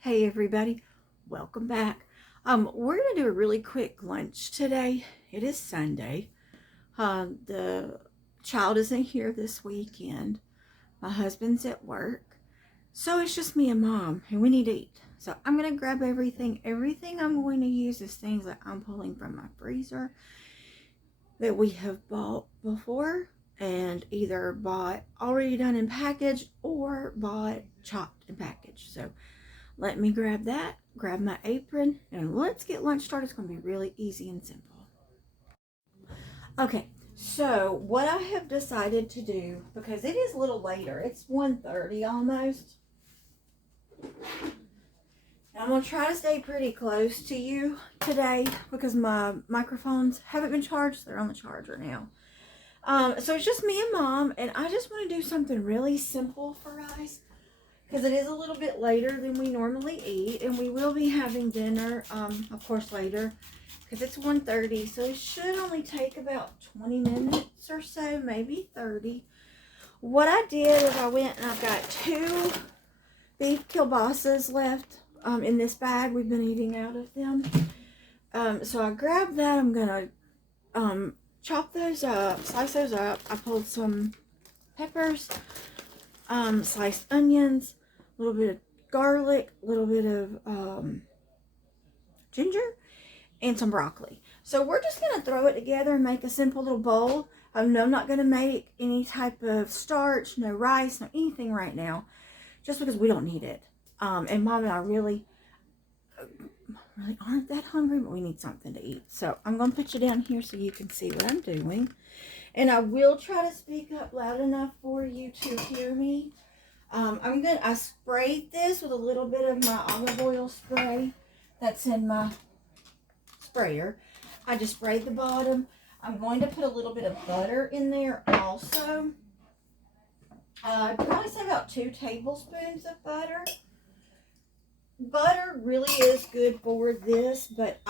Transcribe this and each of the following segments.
Hey everybody, welcome back. We're gonna do a really quick lunch today. It is Sunday. The child isn't here this weekend. My husband's at work, so it's just me and mom, and we need to eat. So I'm gonna grab everything. Everything I'm going to use is things that I'm pulling from my freezer that we have bought before, and either bought already done in package or bought chopped and packaged. So let me grab that, grab my apron, and let's get lunch started. It's going to be really easy and simple. Okay, so what I have decided to do, because it is a little later, it's 1:30 almost. I'm going to try to stay pretty close to you today because my microphones haven't been charged. They're on the charger now. So it's just me and mom, and I just want to do something really simple for us, because it is a little bit later than we normally eat, and we will be having dinner, of course, later, because it's 1:30, so it should only take about 20 minutes or so, maybe 30. What I did is I went and I've got 2 beef kielbasas left in this bag. We've been eating out of them. So I grabbed that. I'm going to chop those up, slice those up. I pulled some peppers, sliced onions, a little bit of garlic, a little bit of ginger, and some broccoli. So we're just going to throw it together and make a simple little bowl. No, I'm not going to make any type of starch, no rice, no anything right now, just because we don't need it. And Mom and I really aren't that hungry, but we need something to eat. So I'm going to put you down here so you can see what I'm doing. And I will try to speak up loud enough for you to hear me. I sprayed this with a little bit of my olive oil spray that's in my sprayer. I just sprayed the bottom. I'm going to put a little bit of butter in there also. I'd probably say about 2 tablespoons of butter. Butter really is good for this, but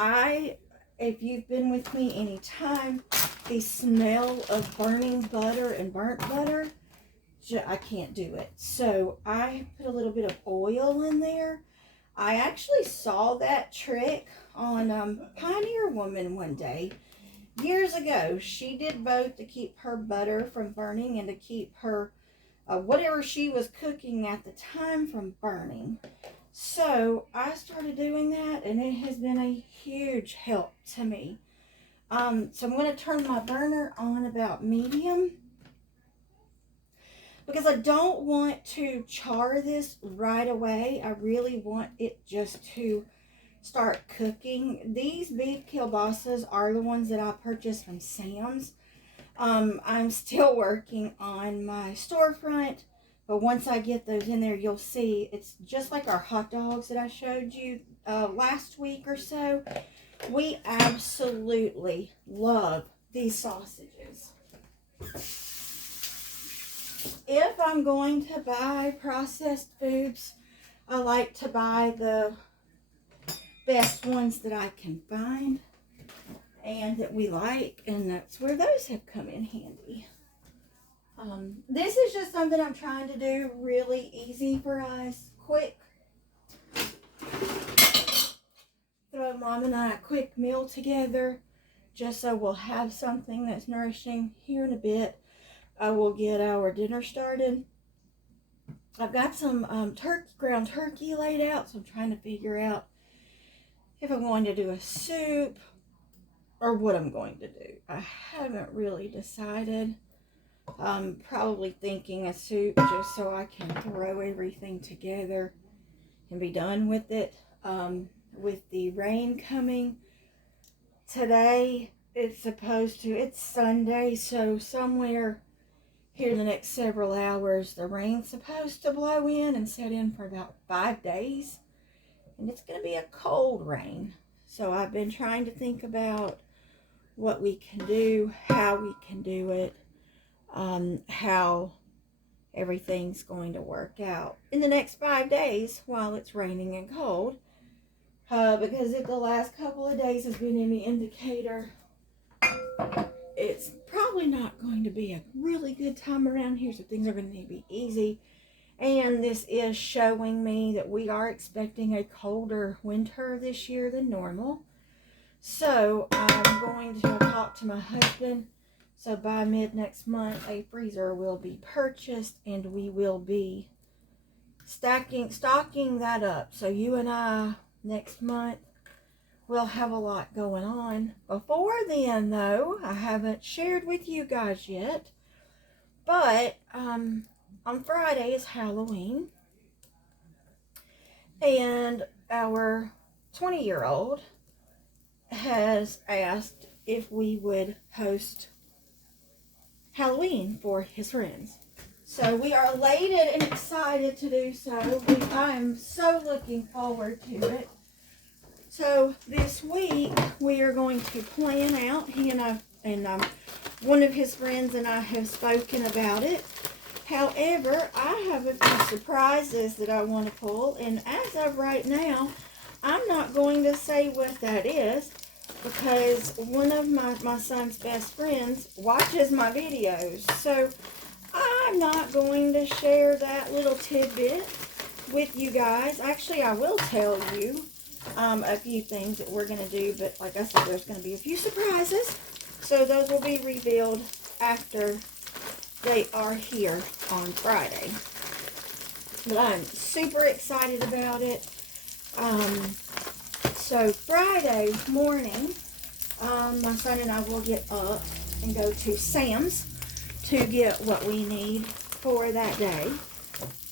if you've been with me any time, the smell of burning butter and burnt butter, I can't do it. So I put a little bit of oil in there. I actually saw that trick on Pioneer Woman one day years ago. She did both to keep her butter from burning and to keep her whatever she was cooking at the time from burning. So I started doing that, and it has been a huge help to me. So I'm going to turn my burner on about medium, because I don't want to char this right away. I really want it just to start cooking. These beef kielbasas are the ones that I purchased from Sam's. I'm still working on my storefront, but once I get those in there, you'll see it's just like our hot dogs that I showed you last week or so. We absolutely love these sausages. If I'm going to buy processed foods, I like to buy the best ones that I can find and that we like, and that's where those have come in handy. This is just something I'm trying to do really easy for us, quick. Throw Mom and I a quick meal together, just so we'll have something that's nourishing. Here in a bit, I will get our dinner started. I've got some ground turkey laid out, so I'm trying to figure out if I'm going to do a soup or what I'm going to do. I haven't really decided. I'm probably thinking a soup just so I can throw everything together and be done with it. With the rain coming today, it's Sunday, so somewhere here in the next several hours, the rain's supposed to blow in and set in for about 5 days. And it's going to be a cold rain. So I've been trying to think about what we can do, how we can do it, how everything's going to work out in the next 5 days while it's raining and cold. Because if the last couple of days has been any indicator, it's probably not going to be a really good time around here, so things are going to need to be easy And this is showing me that we are expecting a colder winter this year than normal. So I'm going to talk to my husband. So by mid next month, a freezer will be purchased and we will be stocking that up. So you and I next month will have a lot going on. Before then, though, I haven't shared with you guys yet, but on Friday is Halloween, and our 20-year-old has asked if we would host Halloween for his friends. So we are elated and excited to do so. I am so looking forward to it. So this week we are going to plan out. He and one of his friends and I have spoken about it. However, I have a few surprises that I want to pull, and as of right now, I'm not going to say what that is because one of my son's best friends watches my videos. So I'm not going to share that little tidbit with you guys. Actually, I will tell you a few things that we're going to do, but like I said, there's going to be a few surprises. So those will be revealed after they are here on Friday. But I'm super excited about it. So Friday morning, my son and I will get up and go to Sam's to get what we need for that day.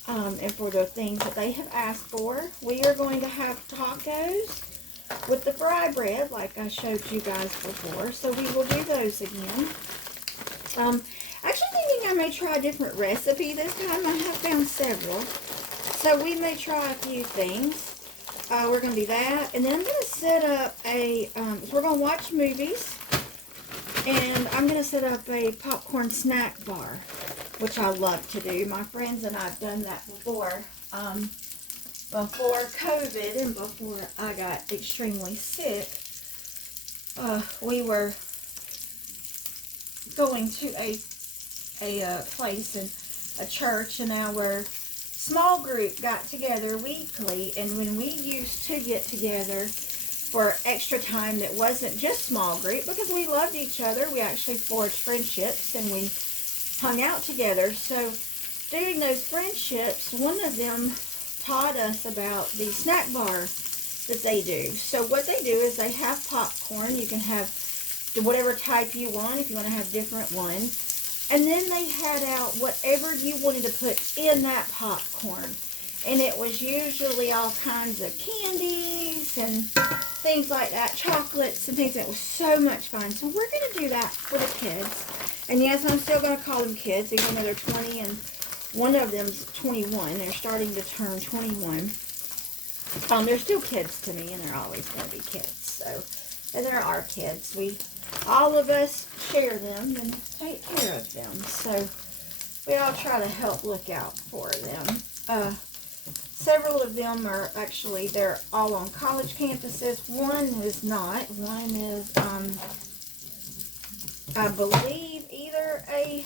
And for the things that they have asked for. We are going to have tacos with the fry bread like I showed you guys before. So we will do those again. Actually thinking I may try a different recipe this time. I have found several. So we may try a few things. We're going to do that. And then I'm going to set up a, we're going to watch movies. And I'm going to set up a popcorn snack bar, which I love to do. My friends and I have done that before. Before COVID and before I got extremely sick, we were going to a place in a church, and our small group got together weekly. And when we used to get together for extra time that wasn't just small group, because we loved each other, we actually forged friendships and we hung out together. So during those friendships, one of them taught us about the snack bar that they do. So what they do is they have popcorn. You can have whatever type you want if you want to have different ones. And then they had out whatever you wanted to put in that popcorn. And it was usually all kinds of candies and things like that, chocolates and things. That was so much fun. So we're going to do that for the kids. And yes, I'm still going to call them kids, even though they're 20 and one of them's 21. They're starting to turn 21. They're still kids to me, and they're always going to be kids. So, and they're our kids. All of us share them and take care of them. So we all try to help look out for them. Several of them are actually, they're all on college campuses. One is not. One is, I believe, either a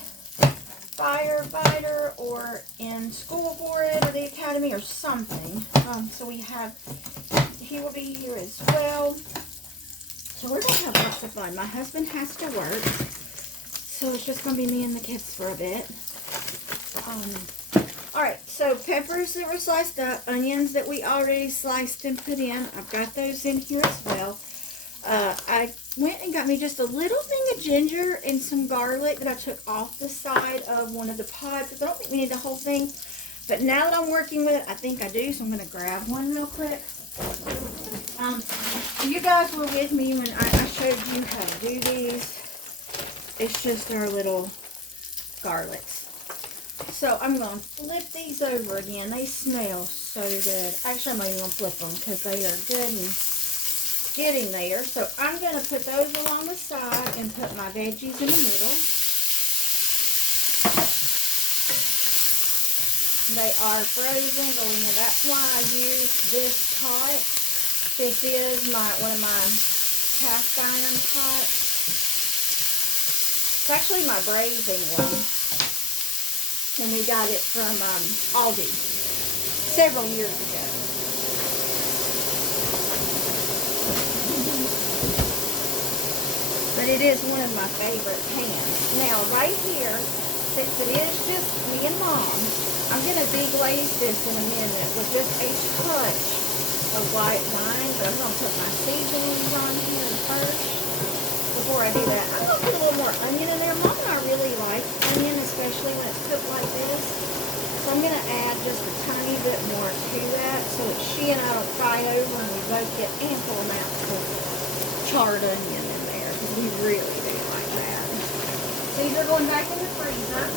firefighter or in school for it, or the academy or something. So he will be here as well. So we're going to have lots of fun. My husband has to work, so it's just going to be me and the kids for a bit. Alright, so peppers that were sliced up, onions that we already sliced and put in. I've got those in here as well. I went and got me just a little thing of ginger and some garlic that I took off the side of one of the pods, because I don't think we need the whole thing. But now that I'm working with it, I think I do, so I'm going to grab one real quick. You guys were with me when I showed you how to do these. It's just our little garlics. So I'm going to flip these over again. They smell so good. Actually, I'm not even going to flip them because they are good and getting there. So I'm going to put those along the side and put my veggies in the middle. They are frozen, but that's why I use this pot. This is one of my cast iron pots. It's actually my braising one. and we got it from Aldi several years ago. But it is one of my favorite pans. Now, right here, since it is just me and Mom, I'm going to deglaze this in a minute with just a touch of white wine. But I'm going to put my seasonings on here first. Before I do that, I'm going to put a little more onion in there. Mom and I really like onion, especially when it's cooked like this. So I'm going to add just a tiny bit more to that so that she and I don't fry over and we both get ample amounts of charred onion in there. Because we really do like that. These are going back in the freezer.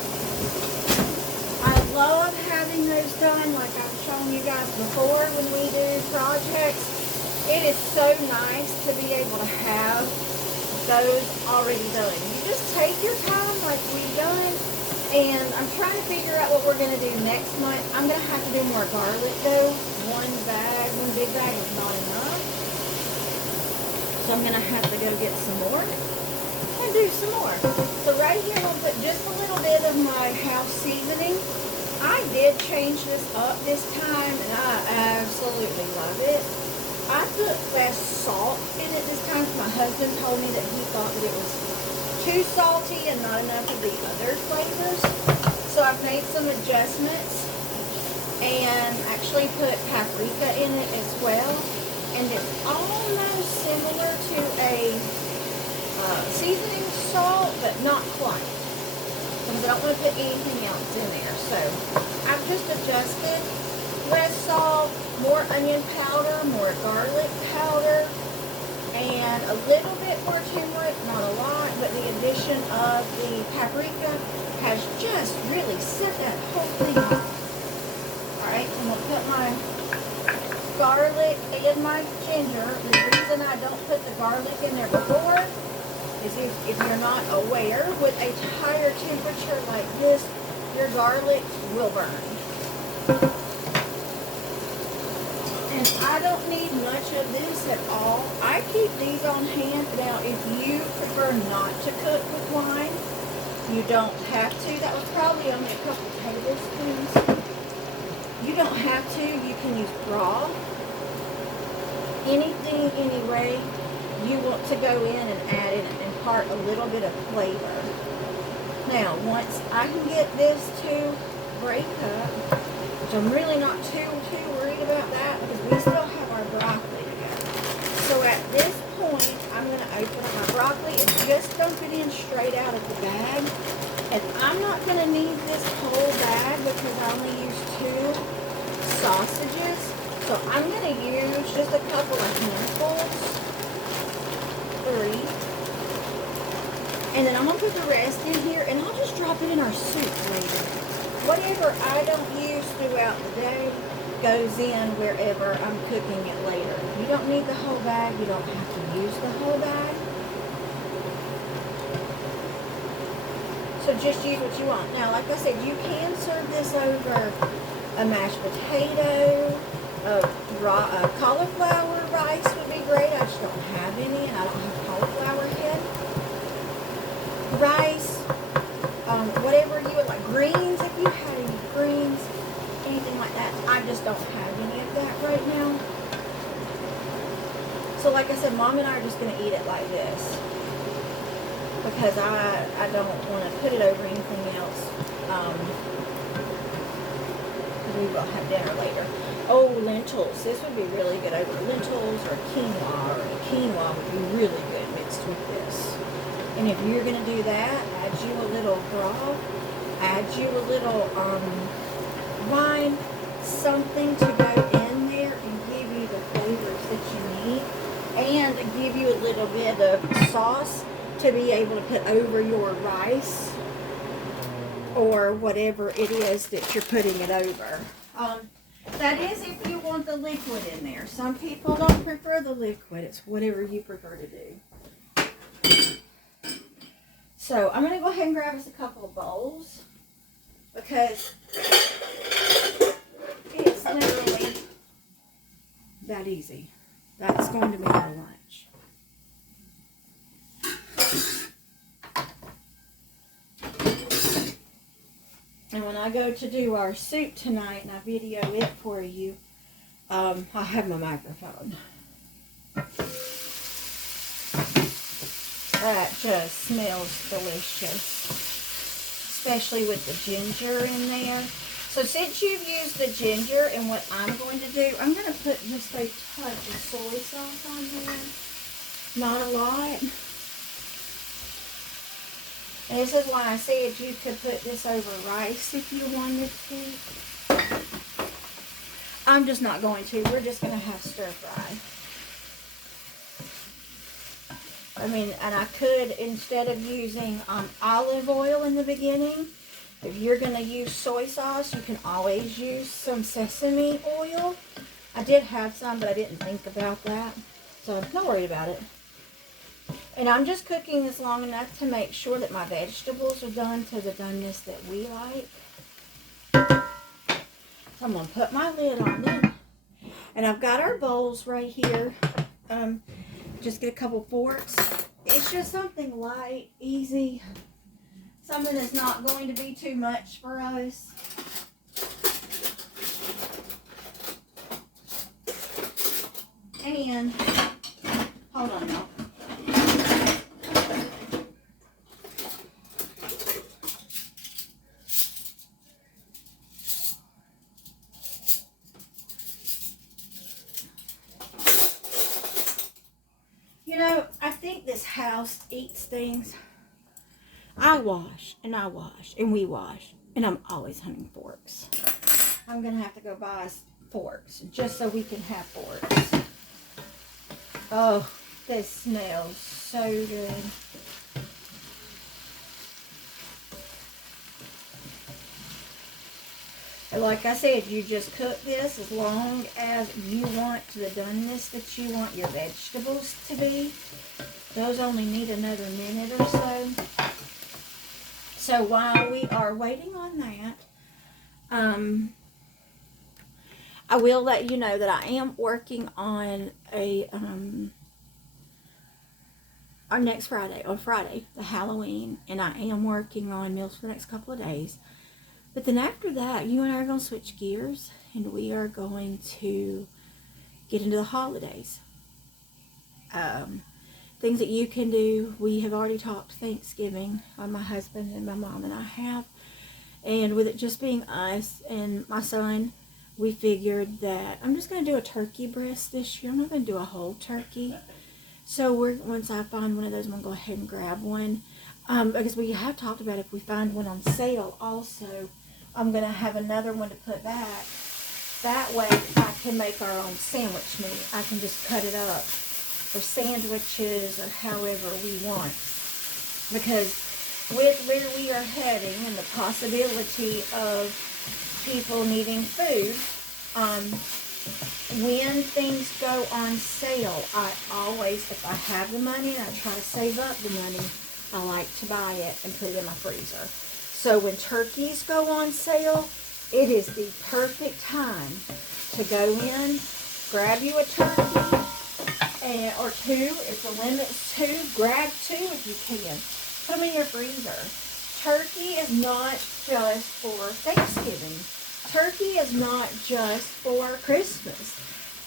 I love having those done like I've shown you guys before when we do projects. It is so nice to be able to have those already done. You just take your time like we've done, and I'm trying to figure out what we're going to do next month. I'm going to have to do more garlic though. One big bag is not enough. So I'm going to have to go get some more and do some more. So right here I'm going to put just a little bit of my house seasoning. I did change this up this time and I absolutely love it. I put less salt in it this time because my husband told me that he thought that it was too salty and not enough of the other flavors. So I've made some adjustments and actually put paprika in it as well. And it's almost similar to a seasoning salt, but not quite. Because I don't want to put anything else in there. So I've just adjusted. Less salt, more onion powder, more garlic powder, and a little bit more turmeric, not a lot, but the addition of the paprika has just really set that whole thing off. Alright, I'm going to put my garlic and my ginger. The reason I don't put the garlic in there before is if you're not aware, with a higher temperature like this, your garlic will burn. And I don't need much of this at all. I keep these on hand. Now, if you prefer not to cook with wine, you don't have to. That was probably only a couple tablespoons. You don't have to. You can use raw. Anything, anyway, you want to go in and add in and impart a little bit of flavor. Now, once I can get this to break up, which I'm really not too worried about that because we still have our broccoli to go. So at this point, I'm going to open up my broccoli and just dump it in straight out of the bag. And I'm not going to need this whole bag because I only use 2 sausages. So I'm going to use just a couple of handfuls. 3. And then I'm going to put the rest in here and I'll just drop it in our soup later. Whatever I don't use throughout the day goes in wherever I'm cooking it later. You don't need the whole bag. You don't have to use the whole bag. So just use what you want. Now, like I said, you can serve this over a mashed potato, cauliflower rice would be great. I just don't have any, and I don't have cauliflower head. Rice, whatever you would like. Greens, if you had any greens, anything like that. I just don't have any of that right now. So like I said, Mom and I are just going to eat it like this. Because I don't want to put it over anything else. We will have dinner later. Oh, lentils. This would be really good over lentils or quinoa. Or quinoa would be really good mixed with this. And if you're going to do that, add you a little broth. Add you a little wine. Something to go in there and give you the flavors that you need. And give you a little bit of sauce to be able to put over your rice or whatever it is that you're putting it over. That is if you want the liquid in there. Some people don't prefer the liquid. It's whatever you prefer to do. So I'm going to go ahead and grab us a couple of bowls because it's literally that easy. That's going to be our lunch. And when I go to do our soup tonight and I video it for you, I have my microphone. That just smells delicious, especially with the ginger in there. So since you've used the ginger, and what I'm going to do, I'm going to put just a touch of soy sauce on there. Not a lot. And this is why I said you could put this over rice if you wanted to. I'm just not going to. We're just going to have stir fry. I mean, and I could, instead of using olive oil in the beginning, if you're going to use soy sauce, you can always use some sesame oil. I did have some, but I didn't think about that. So I'm not worried about it. And I'm just cooking this long enough to make sure that my vegetables are done to the doneness that we like. So I'm going to put my lid on it. And I've got our bowls right here. Just get a couple forks. It's just something light, easy. Something that's not going to be too much for us. And, hold on y'all. You know, I think this house eats things. I wash, and we wash, and I'm always hunting forks. I'm going to have to go buy us forks, just so we can have forks. Oh, this smells so good. And like I said, you just cook this as long as you want the doneness that you want your vegetables to be. Those only need another minute or so. So while we are waiting on that, I will let you know that I am working on our next Friday, on Friday, the Halloween, and I am working on meals for the next couple of days. But then after that, you and I are going to switch gears, and we are going to get into the holidays. Things that you can do. We have already talked Thanksgiving, my husband and my mom and I have. And with it just being us and my son, we figured that I'm just going to do a turkey breast this year. I'm not going to do a whole turkey. So once I find one of those, I'm going to go ahead and grab one. Because we have talked about if we find one on sale also, I'm going to have another one to put back. That way I can make our own sandwich meat. I can just cut it up for sandwiches or however we want. Because with where we are heading and the possibility of people needing food, when things go on sale, I always, if I have the money and I try to save up the money, I like to buy it and put it in my freezer. So when turkeys go on sale, it is the perfect time to go in, grab you a turkey, or two, if the limit's two, grab two if you can. Put them in your freezer. Turkey is not just for Thanksgiving. Turkey is not just for Christmas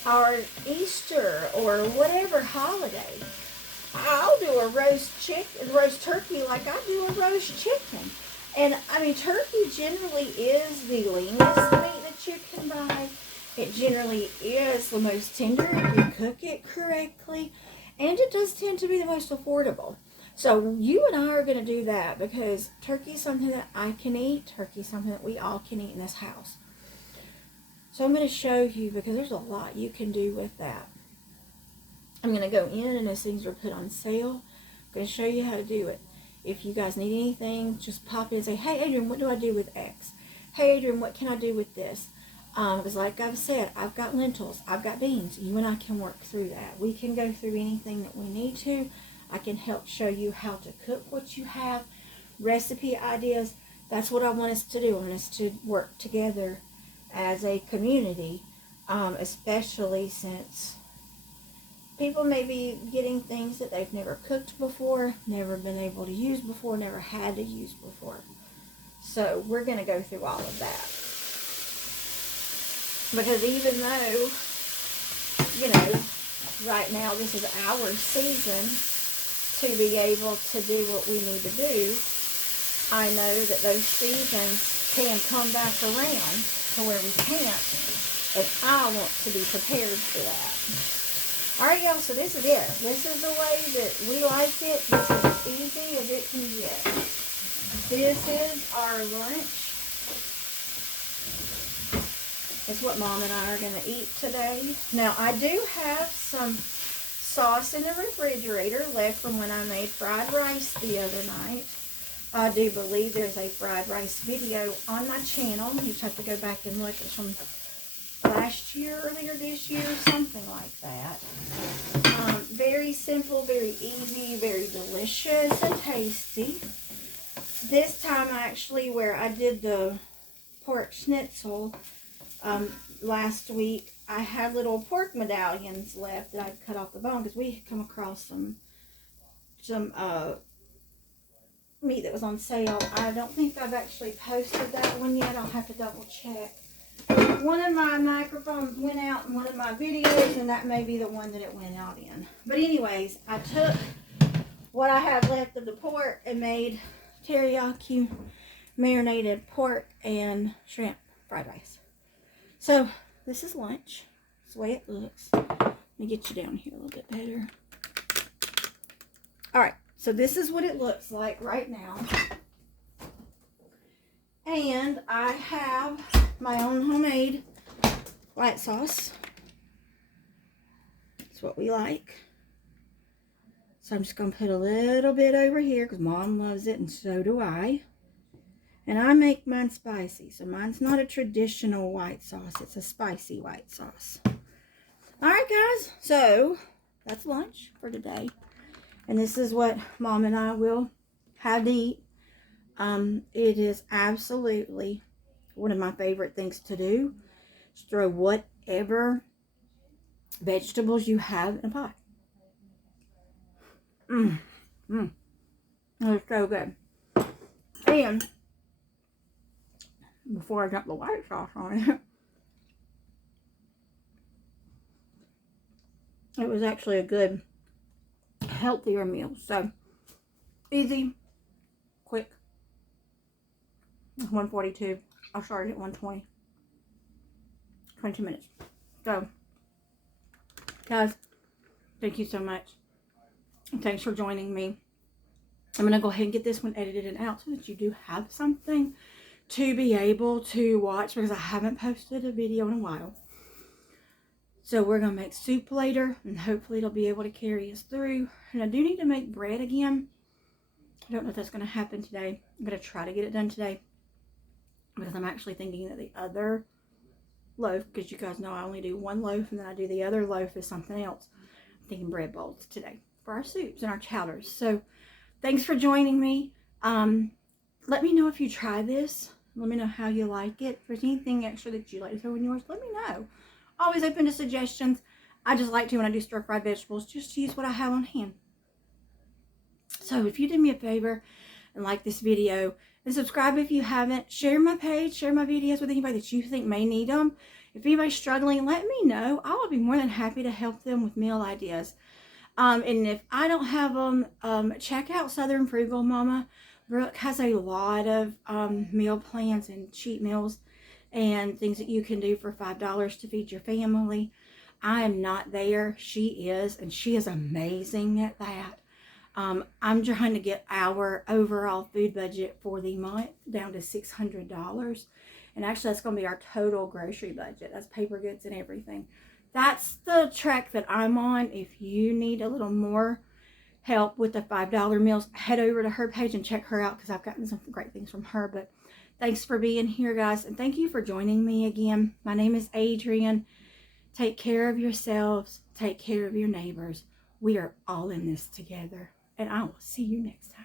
or Easter or whatever holiday. I'll do a roast turkey like I do a roast chicken. And I mean, turkey generally is the leanest meat that you can buy. It generally is the most tender if you cook it correctly. And it does tend to be the most affordable. So you and I are going to do that because turkey is something that I can eat. Turkey is something that we all can eat in this house. So I'm going to show you because there's a lot you can do with that. I'm going to go in and as things are put on sale, I'm going to show you how to do it. If you guys need anything, just pop in and say, hey Adrian, what do I do with X? Hey Adrian, what can I do with this? Because like I've said, I've got lentils, I've got beans. You and I can work through that. We can go through anything that we need to. I can help show you how to cook what you have, recipe ideas. That's what I want us to do. I want us to work together as a community, especially since people may be getting things that they've never cooked before, never been able to use before, never had to use before. So we're going to go through all of that. Because even though, you know, right now this is our season to be able to do what we need to do, I know that those seasons can come back around to where we can't, and I want to be prepared for that. Alright, y'all, so this is it. This is the way that we like it. This is as easy as it can get. This is our lunch. It's what Mom and I are going to eat today. Now, I do have some sauce in the refrigerator left from when I made fried rice the other night. I do believe there's a fried rice video on my channel. You just have to go back and look. It's from last year, earlier this year, something like that. Very simple, very easy, very delicious and tasty. This time, actually, where I did the pork schnitzel last week, I had little pork medallions left that I'd cut off the bone because we had come across some meat that was on sale. I don't think I've actually posted that one yet. I'll have to double check. One of my microphones went out in one of my videos, and that may be the one that it went out in. But anyways, I took what I had left of the pork and made teriyaki marinated pork and shrimp fried rice. So this is lunch. That's the way it looks. Let me get you down here a little bit better. Alright, so this is what it looks like right now. And I have my own homemade white sauce. That's what we like. So I'm just going to put a little bit over here because Mom loves it and so do I. And I make mine spicy. So mine's not a traditional white sauce. It's a spicy white sauce. Alright guys, so that's lunch for today. And this is what Mom and I will have to eat. It is absolutely one of my favorite things to do. Just throw whatever vegetables you have in a pot. It's so good. And before I dump the white sauce on it, it was actually a good, healthier meal. So easy, quick. 1:42. I started at 1:20. 22 minutes. So, guys, thank you so much. And thanks for joining me. I'm going to go ahead and get this one edited and out so that you do have something to be able to watch, because I haven't posted a video in a while. So we're going to make soup later, and hopefully it'll be able to carry us through. And I do need to make bread again. I don't know if that's going to happen today. I'm going to try to get it done today, because I'm actually thinking that the other loaf, because you guys know I only do one loaf and then I do the other loaf as something else. I'm thinking bread bowls today for our soups and our chowders. So thanks for joining me. Let me know if you try this. Let me know how you like it. If there's anything extra that you like to throw in yours, let me know. Always open to suggestions. I just like to, when I do stir-fried vegetables, just use what I have on hand. So if you do me a favor and like this video, and subscribe if you haven't, share my page, share my videos with anybody that you think may need them. If anybody's struggling, let me know. I will be more than happy to help them with meal ideas. And if I don't have them, check out Southern Frugal Mama. Brooke has a lot of meal plans and cheat meals and things that you can do for $5 to feed your family. I am not there. She is, and she is amazing at that. I'm trying to get our overall food budget for the month down to $600. And actually, that's going to be our total grocery budget. That's paper goods and everything. That's the track that I'm on. If you need a little more help with the $5 meals, head over to her page and check her out, because I've gotten some great things from her. But thanks for being here, guys. And thank you for joining me again. My name is Adrienne. Take care of yourselves. Take care of your neighbors. We are all in this together. And I will see you next time.